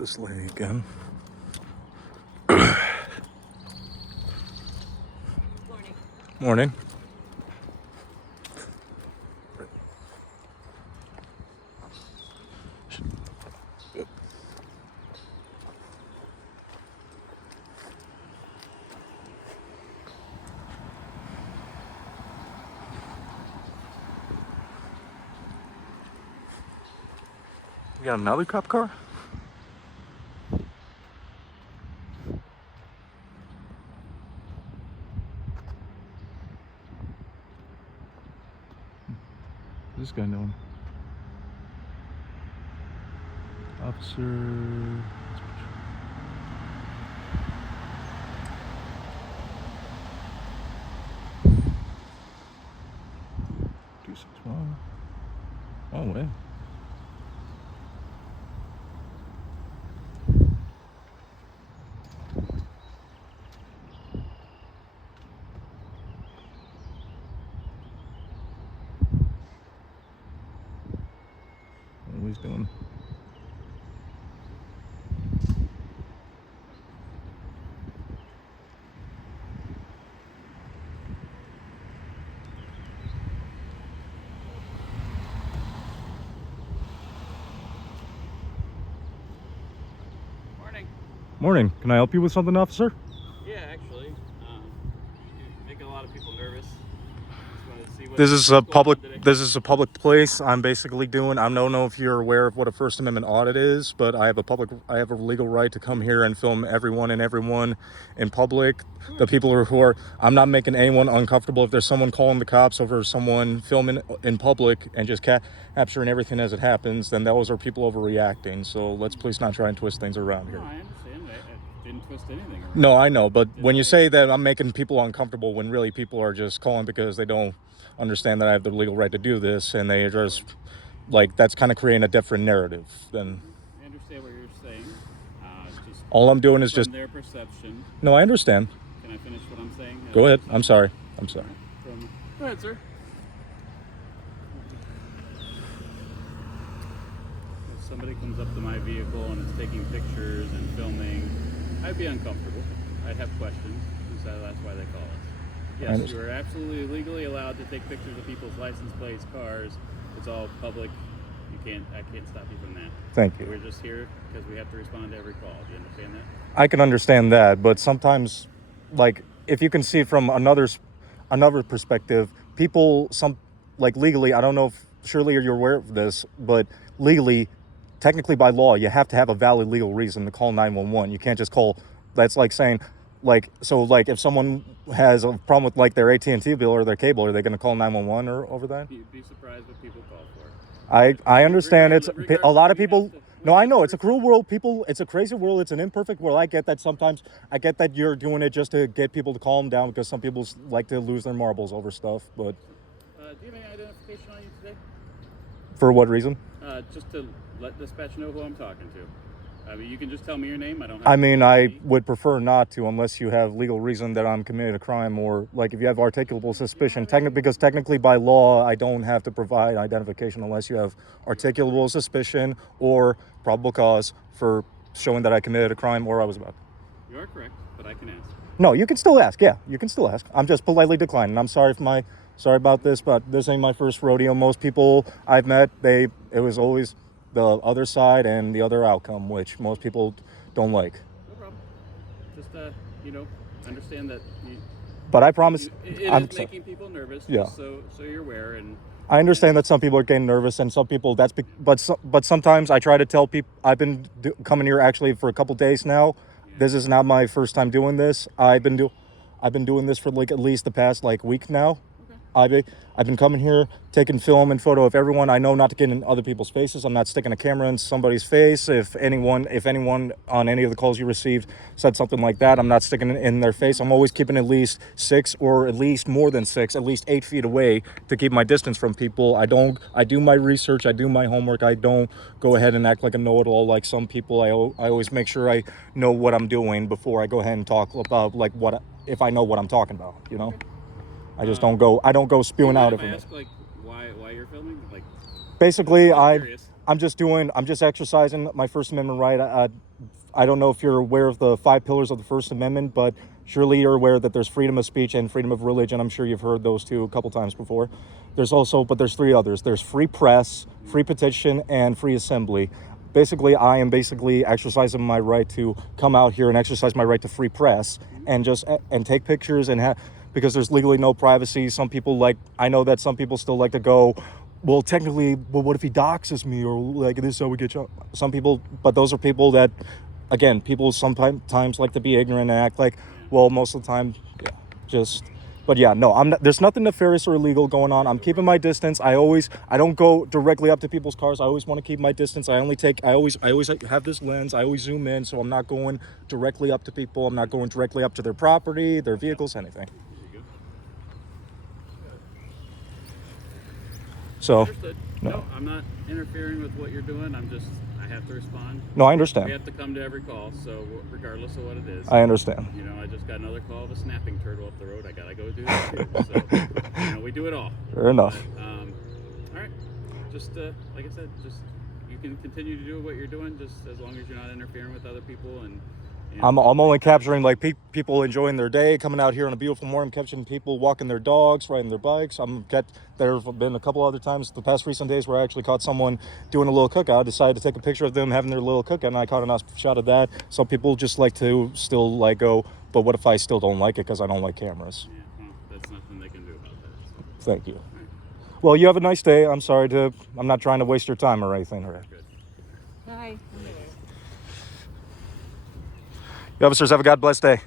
this lady again. Morning. Morning. You got another cop car? What's this guy doing? Officer. 261. Oh, wait. What he's doing? Morning. Morning. Can I help you with something, officer? Yeah, actually, you're making a lot of people nervous. Just wanted to see what's This is a going public. on today. This is a public place. I'm basically doing. I don't know if you're aware of what a First Amendment audit is, but I have a legal right to come here and film everyone in public. The people who are. I'm not making anyone uncomfortable. If there's someone calling the cops over someone filming in public and just capturing everything as it happens, then those are people overreacting. So let's please not try and twist things around here. No, I understand. I didn't twist anything around. No, I know, but when you say that I'm making people uncomfortable, when really people are just calling because they don't understand that I have the legal right to do this, and they just, like, that's kind of creating a different narrative. Then I understand what you're saying. Just all I'm doing is from just... their perception. No, I understand. Can I finish what I'm saying? Go ahead. I'm sorry. Go ahead, sir. If somebody comes up to my vehicle and is taking pictures and filming, I'd be uncomfortable. I'd have questions, so that's why they call us. Yes, you are absolutely legally allowed to take pictures of people's license plates, cars. It's all public. I can't stop you from that. Thank you. We're just here because we have to respond to every call. Do you understand that? I can understand that, but sometimes, like, if you can see from another perspective, legally, I don't know if surely you're aware of this, but legally, technically by law, you have to have a valid legal reason to call 911. You can't just call. That's like saying, if someone has a problem with, like, their AT&T bill or their cable, are they going to call 911 or over that? You'd be surprised what people call for. I understand. It's a lot of we people. have to- No, I know it's a cruel world. It's a crazy world. It's an imperfect world. I get that sometimes. I get that you're doing it just to get people to calm down because some people like to lose their marbles over stuff. But do you have any identification on you today? for what reason? Just to let dispatch know who I'm talking to. I mean, you can just tell me your name. I don't have I to mean, say I anything. would prefer not to unless you have legal reason that I'm committing a crime, or like if you have articulable suspicion. Because technically by law, I don't have to provide identification unless you have articulable suspicion or probable cause for showing that I committed a crime or I was about to. You are correct, but I can ask. No, you can still ask. Yeah, you can still ask. I'm just politely declining. I'm sorry sorry about this, but this ain't my first rodeo. Most people I've met, it was always the other side and the other outcome, which most people don't like. No problem. Just understand that. But I promise, It I'm is making people nervous. Yeah. Just so you're aware, and I understand that some people are getting nervous, and some people but sometimes I try to tell people. I've been coming here actually for a couple days now. Yeah. This is not my first time doing this. I've been doing this for like at least the past week now. Okay. I've been coming here, taking film and photo of everyone. I know not to get in other people's faces. I'm not sticking a camera in somebody's face. If anyone on any of the calls you received said something like that, I'm not sticking it in their face. I'm always keeping at least 6 or at least more than 6, at least 8 feet away to keep my distance from people. I do my research. I do my homework. I don't go ahead and act like a know-it-all like some people. I always make sure I know what I'm doing before I go ahead and talk about if I know what I'm talking about, you know? I just don't go spewing out If I everything. ask why you're filming? Basically, I'm curious. I'm just exercising my First Amendment right. I don't know if you're aware of the 5 pillars of the First Amendment, but surely you're aware that there's freedom of speech and freedom of religion. I'm sure you've heard those two a couple times before. There's 3 others. There's free press, free petition, and free assembly. Basically, I am exercising my right to come out here and exercise my right to free press and take pictures because there's legally no privacy. I know that some people still like to go, well, technically, what if he doxes me, or like this is how we get you? Some people, but those are people that, again, people sometimes like to be ignorant and act like, well, most of the time, yeah, but yeah, no, I'm not, there's nothing nefarious or illegal going on. I'm keeping my distance. I don't go directly up to people's cars. I always want to keep my distance. I always have this lens. I always zoom in, so I'm not going directly up to people. I'm not going directly up to their property, their vehicles, anything. So, understood. No, I'm not interfering with what you're doing. I have to respond. No, I understand. We have to come to every call, so regardless of what it is. I understand. You know, I just got another call of a snapping turtle up the road. I gotta go do that too. So, you know, we do it all. Fair enough. But, all right. Just like I said, you can continue to do what you're doing, just as long as you're not interfering with other people. And I'm only capturing like people enjoying their day, coming out here on a beautiful morning, catching people walking their dogs, riding their bikes. There have been a couple other times the past recent days where I actually caught someone doing a little cookout. Decided to take a picture of them having their little cookout, and I caught a nice shot of that. Some people just like to still like go, but what if I still don't like it because I don't like cameras? Yeah, well, that's nothing they can do about that. So. Thank you. Right. Well, you have a nice day. I'm not trying to waste your time or anything. All right. Good. Hi. You officers have a God bless day.